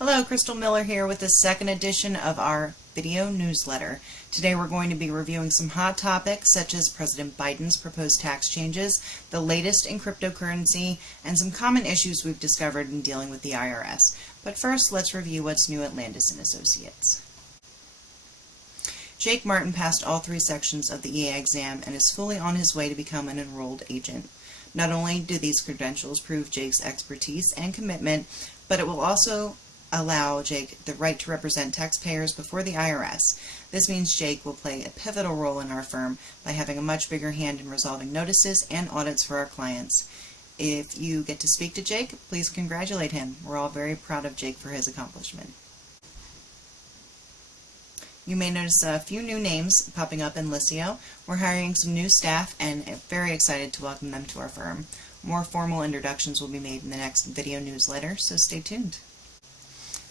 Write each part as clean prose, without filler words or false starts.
Hello, Crystal Miller here with the second edition of our video newsletter. Today we're going to be reviewing some hot topics such as President Biden's proposed tax changes, the latest in cryptocurrency, and some common issues we've discovered in dealing with the IRS. But first, let's review what's new at Landis & Associates. Jake Martin passed all three sections of the EA exam and is fully on his way to become an enrolled agent. Not only do these credentials prove Jake's expertise and commitment, but it will also allow Jake the right to represent taxpayers before the IRS. This means Jake will play a pivotal role in our firm by having a much bigger hand in resolving notices and audits for our clients. If you get to speak to Jake, please congratulate him. We're all very proud of Jake for his accomplishment. You may notice a few new names popping up in Lisio. We're hiring some new staff and very excited to welcome them to our firm. More formal introductions will be made in the next video newsletter, so stay tuned.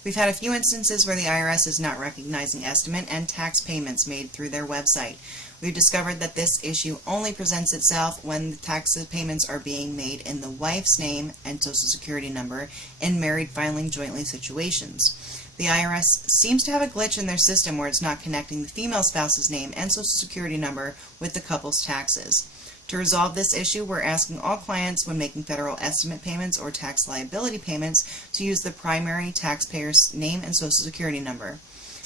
We've had a few instances where the IRS is not recognizing estimate and tax payments made through their website. We've discovered that this issue only presents itself when the tax payments are being made in the wife's name and Social Security number in married filing jointly situations. The IRS seems to have a glitch in their system where it's not connecting the female spouse's name and Social Security number with the couple's taxes. To resolve this issue, we're asking all clients when making federal estimate payments or tax liability payments to use the primary taxpayer's name and Social Security number.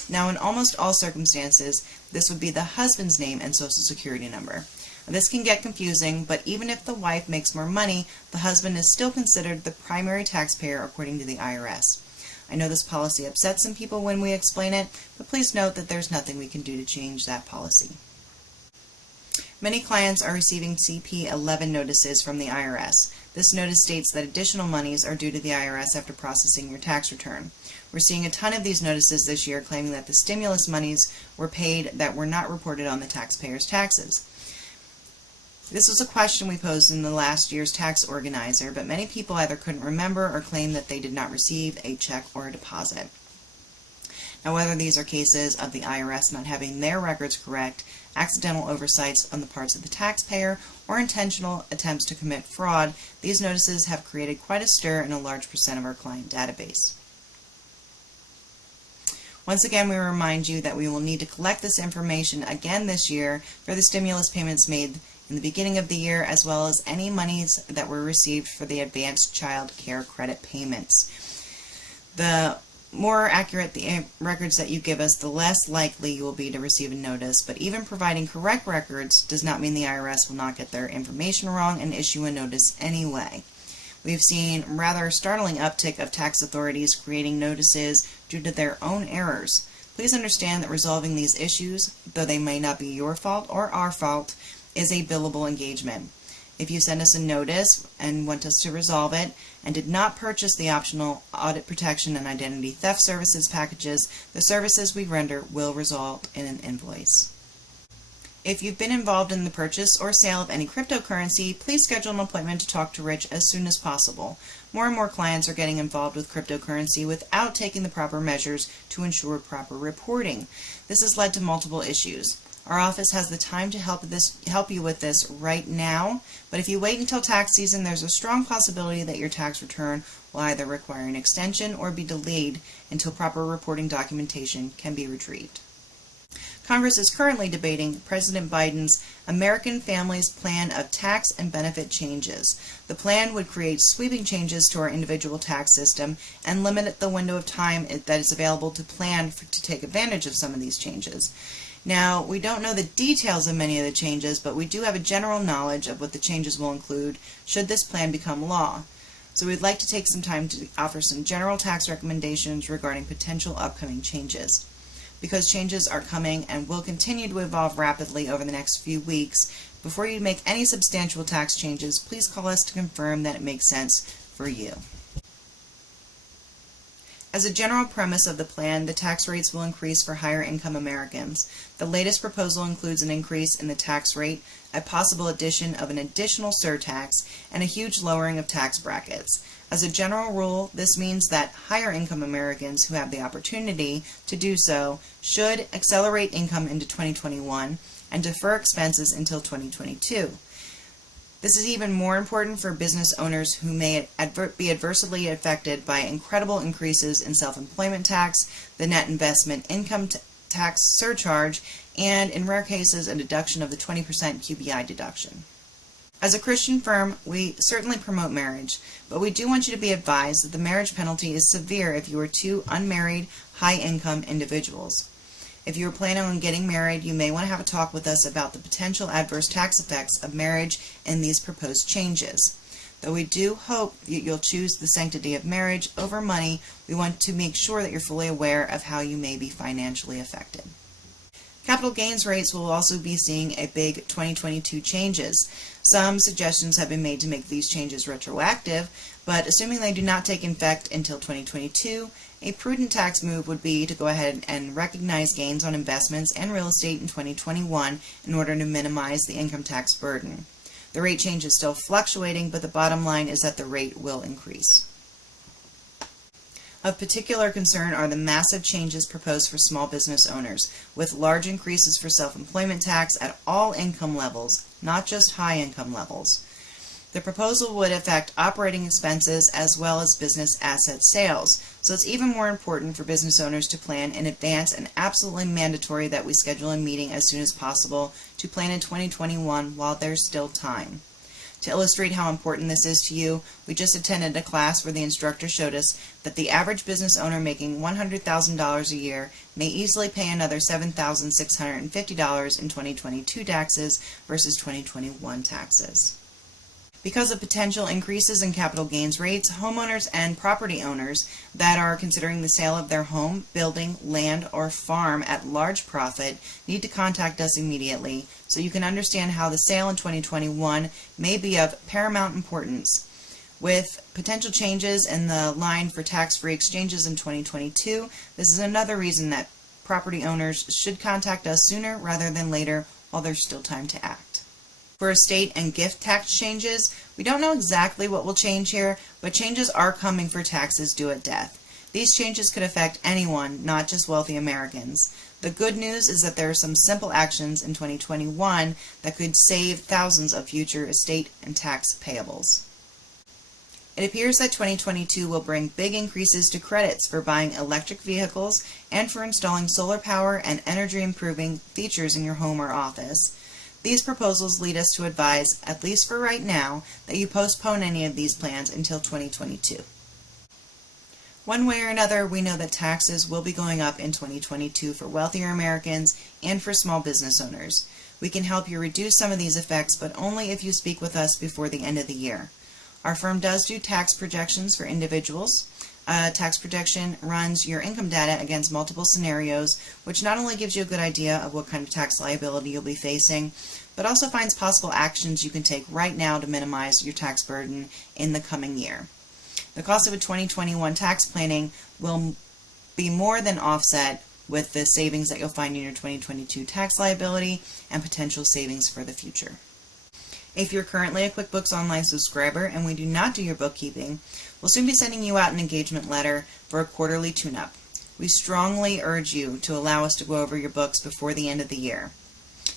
Now, in almost all circumstances, this would be the husband's name and Social Security number. This can get confusing, but even if the wife makes more money, the husband is still considered the primary taxpayer according to the IRS. I know this policy upsets some people when we explain it, but please note that there's nothing we can do to change that policy. Many clients are receiving CP11 notices from the IRS. This notice states that additional monies are due to the IRS after processing your tax return. We're seeing a ton of these notices this year claiming that the stimulus monies were paid that were not reported on the taxpayer's taxes. This was a question we posed in the last year's tax organizer, but many people either couldn't remember or claimed that they did not receive a check or a deposit. Now, whether these are cases of the IRS not having their records correct, accidental oversights on the parts of the taxpayer, or intentional attempts to commit fraud, these notices have created quite a stir in a large percent of our client database. Once again, we remind you that we will need to collect this information again this year for the stimulus payments made in the beginning of the year, as well as any monies that were received for the advanced child care credit payments. The more accurate the records that you give us, the less likely you will be to receive a notice, but even providing correct records does not mean the IRS will not get their information wrong and issue a notice anyway. We've seen a rather startling uptick of tax authorities creating notices due to their own errors. Please understand that resolving these issues, though they may not be your fault or our fault, is a billable engagement. If you send us a notice and want us to resolve it and did not purchase the optional audit protection and identity theft services packages, the services we render will result in an invoice. If you've been involved in the purchase or sale of any cryptocurrency, please schedule an appointment to talk to Rich as soon as possible. More and more clients are getting involved with cryptocurrency without taking the proper measures to ensure proper reporting. This has led to multiple issues. Our office has the time to help you with this right now, but if you wait until tax season, there's a strong possibility that your tax return will either require an extension or be delayed until proper reporting documentation can be retrieved. Congress is currently debating President Biden's American Families Plan of tax and benefit changes. The plan would create sweeping changes to our individual tax system and limit the window of time that is available to plan to take advantage of some of these changes. Now, we don't know the details of many of the changes, but we do have a general knowledge of what the changes will include should this plan become law. So we'd like to take some time to offer some general tax recommendations regarding potential upcoming changes. Because changes are coming and will continue to evolve rapidly over the next few weeks, before you make any substantial tax changes, please call us to confirm that it makes sense for you. As a general premise of the plan, the tax rates will increase for higher income Americans. The latest proposal includes an increase in the tax rate, a possible addition of an additional surtax, and a huge lowering of tax brackets. As a general rule, this means that higher income Americans who have the opportunity to do so should accelerate income into 2021 and defer expenses until 2022. This is even more important for business owners who may be adversely affected by incredible increases in self-employment tax, the net investment income tax surcharge, and in rare cases a deduction of the 20% QBI deduction. As a Christian firm, we certainly promote marriage, but we do want you to be advised that the marriage penalty is severe if you are two unmarried, high-income individuals. If you are planning on getting married, you may want to have a talk with us about the potential adverse tax effects of marriage and these proposed changes. Though we do hope that you'll choose the sanctity of marriage over money, we want to make sure that you're fully aware of how you may be financially affected. Capital gains rates will also be seeing a big 2022 changes. Some suggestions have been made to make these changes retroactive, but assuming they do not take effect until 2022, a prudent tax move would be to go ahead and recognize gains on investments and real estate in 2021 in order to minimize the income tax burden. The rate change is still fluctuating, but the bottom line is that the rate will increase. Of particular concern are the massive changes proposed for small business owners, with large increases for self-employment tax at all income levels, not just high income levels. The proposal would affect operating expenses as well as business asset sales, so it's even more important for business owners to plan in advance and absolutely mandatory that we schedule a meeting as soon as possible to plan in 2021 while there's still time. To illustrate how important this is to you, we just attended a class where the instructor showed us that the average business owner making $100,000 a year may easily pay another $7,650 in 2022 taxes versus 2021 taxes. Because of potential increases in capital gains rates, homeowners and property owners that are considering the sale of their home, building, land, or farm at large profit need to contact us immediately so you can understand how the sale in 2021 may be of paramount importance. With potential changes in the line for tax-free exchanges in 2022, this is another reason that property owners should contact us sooner rather than later while there's still time to act. For estate and gift tax changes, we don't know exactly what will change here, but changes are coming for taxes due at death. These changes could affect anyone, not just wealthy Americans. The good news is that there are some simple actions in 2021 that could save thousands of future estate and tax payables. It appears that 2022 will bring big increases to credits for buying electric vehicles and for installing solar power and energy-improving features in your home or office. These proposals lead us to advise, at least for right now, that you postpone any of these plans until 2022. One way or another, we know that taxes will be going up in 2022 for wealthier Americans and for small business owners. We can help you reduce some of these effects, but only if you speak with us before the end of the year. Our firm does do tax projections for individuals. Tax projection runs your income data against multiple scenarios, which not only gives you a good idea of what kind of tax liability you'll be facing, but also finds possible actions you can take right now to minimize your tax burden in the coming year. The cost of a 2021 tax planning will be more than offset with the savings that you'll find in your 2022 tax liability and potential savings for the future. If you're currently a QuickBooks Online subscriber and we do not do your bookkeeping, we'll soon be sending you out an engagement letter for a quarterly tune-up. We strongly urge you to allow us to go over your books before the end of the year.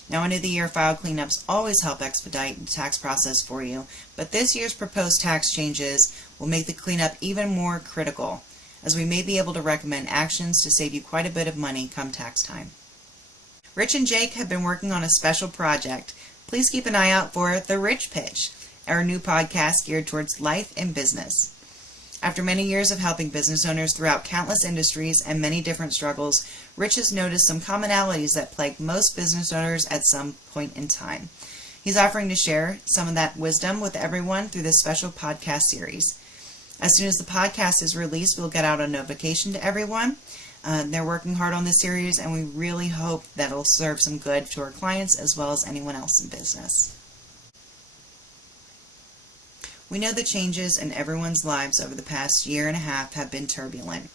Now, end-of-the-year file cleanups always help expedite the tax process for you, but this year's proposed tax changes will make the cleanup even more critical, as we may be able to recommend actions to save you quite a bit of money come tax time. Rich and Jake have been working on a special project. Please keep an eye out for The Rich Pitch, our new podcast geared towards life and business. After many years of helping business owners throughout countless industries and many different struggles, Rich has noticed some commonalities that plague most business owners at some point in time. He's offering to share some of that wisdom with everyone through this special podcast series. As soon as the podcast is released, we'll get out a notification to everyone. They're working hard on this series, and we really hope that it'll serve some good to our clients as well as anyone else in business. We know the changes in everyone's lives over the past year and a half have been turbulent.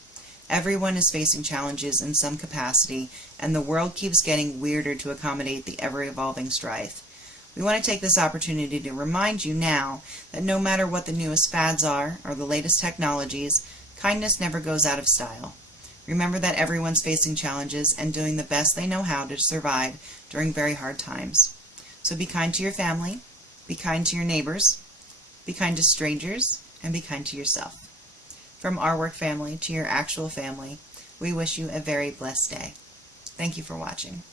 Everyone is facing challenges in some capacity, and the world keeps getting weirder to accommodate the ever-evolving strife. We want to take this opportunity to remind you now that no matter what the newest fads are or the latest technologies, kindness never goes out of style. Remember that everyone's facing challenges and doing the best they know how to survive during very hard times. So be kind to your family, Be kind to your neighbors, be kind to strangers, and be kind to yourself. From our work family to your actual family, we wish you a very blessed day. Thank you for watching.